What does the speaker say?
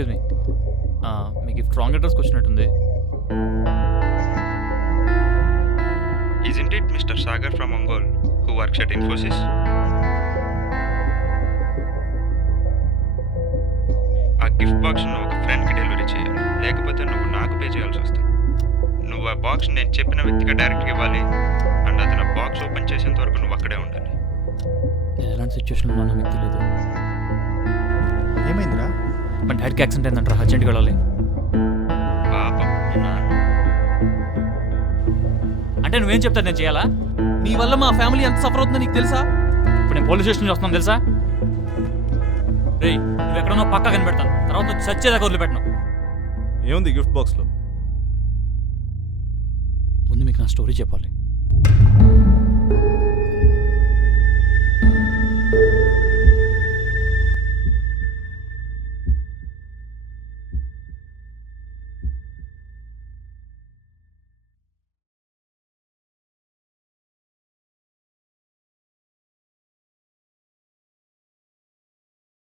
Excuse me, మీ gift wrong అడ్రస్కి వచ్చినట్టుంది. Isn't it Mr. Sagar from Ongole who works at Infosys? ఆ gift బాక్స్ను ఒక ఫ్రెండ్కి డెలివరీ చేయాలి, లేకపోతే నువ్వు నాకు పే చేయాల్సి వస్తుంది. నువ్వు ఆ బాక్స్ నేను చెప్పిన వ్యక్తిగా డైరెక్ట్గా ఇవ్వాలి, అండ్ అతను ఆ బాక్స్ ఓపెన్ చేసేంత వరకు నువ్వు అక్కడే ఉండాలి. నేను ఎలాంటి సిచ్యువేషన్లో ఉన్నా మీకు తెలియదు. ఏమైందిరా? మా డాడీకి యాక్సిడెంట్ అయిందంటారా, అర్జెంట్గా వెళ్ళాలి. పాపం మీ నాన్న. అంటే నువ్వేం చెప్తాను నేను చేయాలా? నీ వల్ల మా ఫ్యామిలీ ఎంత సఫర్ అవుతుందో నీకు తెలుసా? ఇప్పుడు నేను పోలీస్ స్టేషన్ నుంచి వస్తున్నాను తెలుసా? రే నువ్వు ఎక్కడన్నా పక్కా కనిపెడతాను, తర్వాత నువ్వు చచ్చేదాకా వదిలిపెట్టను. ఏముంది గిఫ్ట్ బాక్స్లో? ముందు మీకు నా స్టోరీ చెప్పాలి.